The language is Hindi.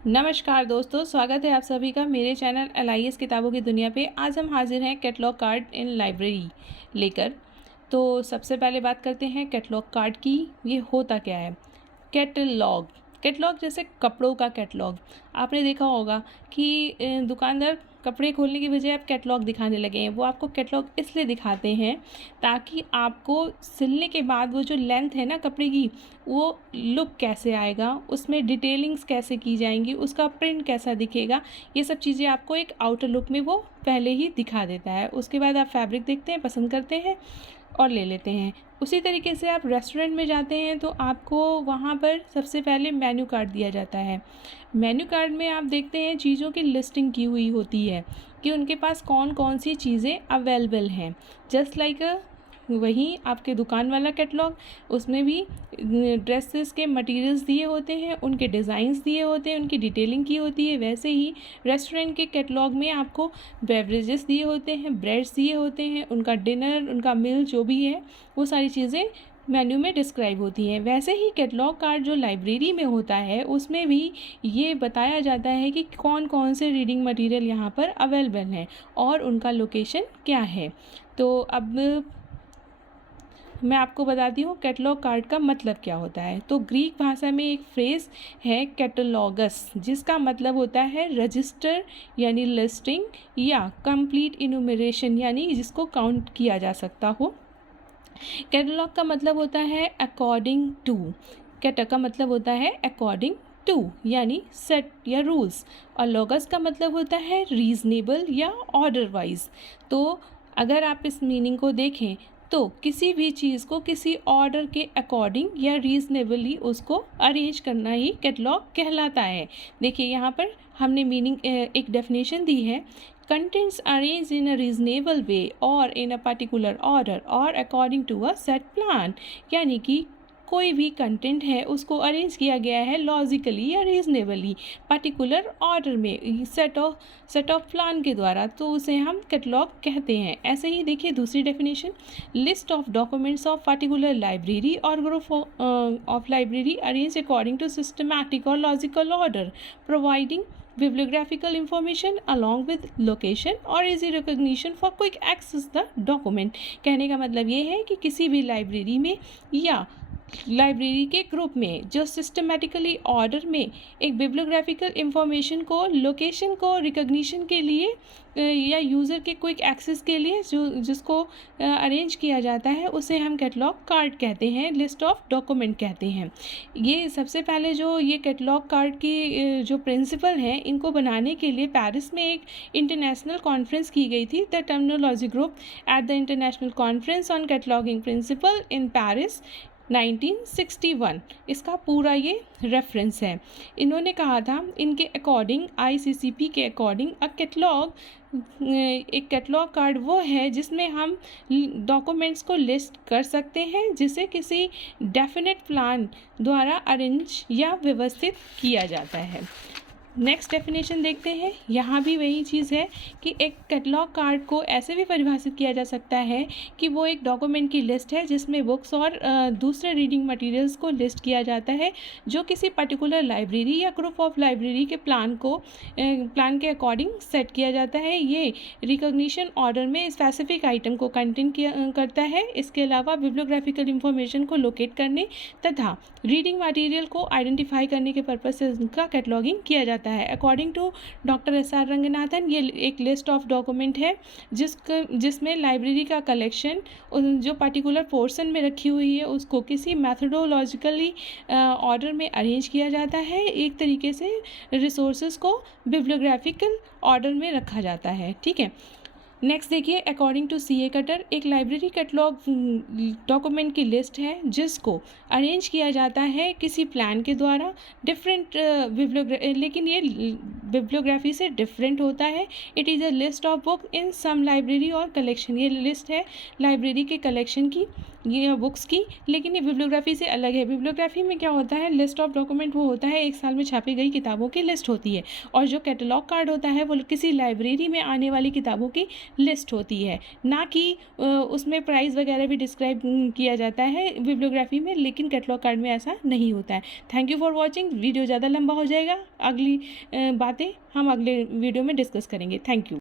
नमस्कार दोस्तों, स्वागत है आप सभी का मेरे चैनल LIS किताबों की दुनिया पे। आज हम हाजिर हैं कैटलॉग कार्ड इन लाइब्रेरी लेकर। तो सबसे पहले बात करते हैं कैटलॉग कार्ड की। ये होता क्या है? कैटलॉग कैटलॉग जैसे कपड़ों का कैटलॉग। आपने देखा होगा कि दुकानदार कपड़े खोलने की बजाय आप कैटलॉग दिखाने लगे हैं। वो आपको कैटलॉग इसलिए दिखाते हैं ताकि आपको सिलने के बाद वो जो लेंथ है ना कपड़े की, वो लुक कैसे आएगा, उसमें डिटेलिंग्स कैसे की जाएंगी, उसका प्रिंट कैसा दिखेगा, ये सब चीज़ें आपको एक आउटर लुक में वो पहले ही दिखा देता है। उसके बाद आप फैब्रिक देखते हैं, पसंद करते हैं और ले लेते हैं। उसी तरीके से आप रेस्टोरेंट में जाते हैं तो आपको वहाँ पर सबसे पहले मेन्यू कार्ड दिया जाता है। मेन्यू कार्ड में आप देखते हैं चीज़ों की लिस्टिंग की हुई होती है कि उनके पास कौन कौन सी चीज़ें अवेलेबल हैं। जस्ट लाइक वहीं आपके दुकान वाला कैटलॉग, उसमें भी ड्रेसेस के मटेरियल्स दिए होते हैं, उनके डिज़ाइंस दिए होते हैं, उनकी डिटेलिंग की होती है। वैसे ही रेस्टोरेंट के कैटलॉग में आपको बेवरेजेस दिए होते हैं, ब्रेड्स दिए होते हैं, उनका डिनर, उनका मील जो भी है, वो सारी चीज़ें मेन्यू में डिस्क्राइब होती हैं। वैसे ही कैटलॉग कार्ड जो लाइब्रेरी में होता है उसमें भी ये बताया जाता है कि कौन कौन से रीडिंग मटेरियल यहाँ पर अवेलेबल हैं और उनका लोकेशन क्या है। तो अब मैं आपको बताती हूँ कैटलॉग कार्ड का मतलब क्या होता है। तो ग्रीक भाषा में एक फ्रेज़ है कैटलॉगस, जिसका मतलब होता है रजिस्टर यानी लिस्टिंग, या कंप्लीट इनुमरेशन यानी जिसको काउंट किया जा सकता हो। कैटलॉग का मतलब होता है अकॉर्डिंग टू। कैट का मतलब होता है अकॉर्डिंग टू यानी सेट या रूल्स, और लॉगस का मतलब होता है रीजनेबल या ऑर्डर वाइज। तो अगर आप इस मीनिंग को देखें तो किसी भी चीज़ को किसी ऑर्डर के अकॉर्डिंग या रीजनेबली उसको अरेंज करना ही कैटलॉग कहलाता है। देखिए यहाँ पर हमने मीनिंग एक डेफिनेशन दी है, contents arranged in a reasonable way or in a particular order or according to a set plan। यानी कि कोई भी कंटेंट है उसको अरेंज किया गया है लॉजिकली या रीजनेबली पर्टिकुलर ऑर्डर में, सेट ऑफ प्लान के द्वारा, तो उसे हम कैटलॉग कहते हैं। ऐसे ही देखिए दूसरी definition, list of documents of particular library और group of library arrange according to systematic और logical order, providing bibliographical information along with location और easy recognition for quick access the document। कहने का मतलब ये है कि किसी भी लाइब्रेरी में या लाइब्रेरी के ग्रुप में जो सिस्टमेटिकली ऑर्डर में एक बिब्लियोग्राफिकल इंफॉर्मेशन को, लोकेशन को रिकग्निशन के लिए या यूज़र के क्विक एक्सेस के लिए जिसको अरेंज किया जाता है उसे हम कैटलॉग कार्ड कहते हैं, लिस्ट ऑफ डॉक्यूमेंट कहते हैं। ये सबसे पहले जो ये कैटलॉग कार्ड की जो प्रिंसिपल हैं, इनको बनाने के लिए पेरिस में एक इंटरनेशनल कॉन्फ्रेंस की गई थी, the terminology group at the international conference on cataloguing principle in Paris 1961। इसका पूरा ये रेफरेंस है। इन्होंने कहा था इनके अकॉर्डिंग, ICCP के अकॉर्डिंग, एक कैटलॉग कार्ड वो है जिसमें हम डॉक्यूमेंट्स को लिस्ट कर सकते हैं जिसे किसी डेफिनेट प्लान द्वारा अरेंज या व्यवस्थित किया जाता है। नेक्स्ट डेफिनेशन देखते हैं। यहाँ भी वही चीज़ है कि एक कैटलॉग कार्ड को ऐसे भी परिभाषित किया जा सकता है कि वो एक डॉक्यूमेंट की लिस्ट है जिसमें बुक्स और दूसरे रीडिंग मटेरियल्स को लिस्ट किया जाता है जो किसी पर्टिकुलर लाइब्रेरी या ग्रुप ऑफ लाइब्रेरी के प्लान के अकॉर्डिंग सेट किया जाता है। ये रिकॉग्निशन ऑर्डर में स्पेसिफिक आइटम को कंटेन करता है। इसके अलावा बिब्लियोग्राफिकल इंफॉर्मेशन को लोकेट करने तथा रीडिंग मटेरियल को आइडेंटिफाई करने के पर्पज से उनका कैटलॉगिंग किया जाता है। According to doctor SR Ranganathan, ये एक लिस्ट ऑफ डॉक्यूमेंट है जिसमें लाइब्रेरी का कलेक्शन जो पर्टिकुलर पोर्शन में रखी हुई है उसको किसी मैथडोलॉजिकली ऑर्डर में अरेंज किया जाता है। एक तरीके से रिसोर्सेज को बिब्लियोग्राफिकल ऑर्डर में रखा जाता है। ठीक है, नेक्स्ट देखिए, अकॉर्डिंग टू CA कटर, एक लाइब्रेरी कैटलॉग डॉक्यूमेंट की लिस्ट है जिसको अरेंज किया जाता है किसी प्लान के द्वारा, डिफरेंट लेकिन ये बिब्लियोग्राफी से डिफरेंट होता है। It is a list of book in some library और कलेक्शन। ये लिस्ट है लाइब्रेरी के कलेक्शन की ये बुक्स की, लेकिन ये बिब्लियोग्राफी से अलग है। बिब्लियोग्राफी में क्या होता है, लिस्ट ऑफ डॉक्यूमेंट वो होता है, एक साल में छापी गई किताबों की लिस्ट होती है, और जो कैटलॉग कार्ड होता है वो किसी लाइब्रेरी में आने वाली किताबों की लिस्ट होती है, ना कि उसमें प्राइस वगैरह भी डिस्क्राइब किया जाता है बिब्लियोग्राफी में, लेकिन कैटलॉग कार्ड में ऐसा नहीं होता है। Thank you for watching. Video ज़्यादा लंबा हो जाएगा, अगली बातें हम अगले वीडियो में डिस्कस करेंगे। Thank you.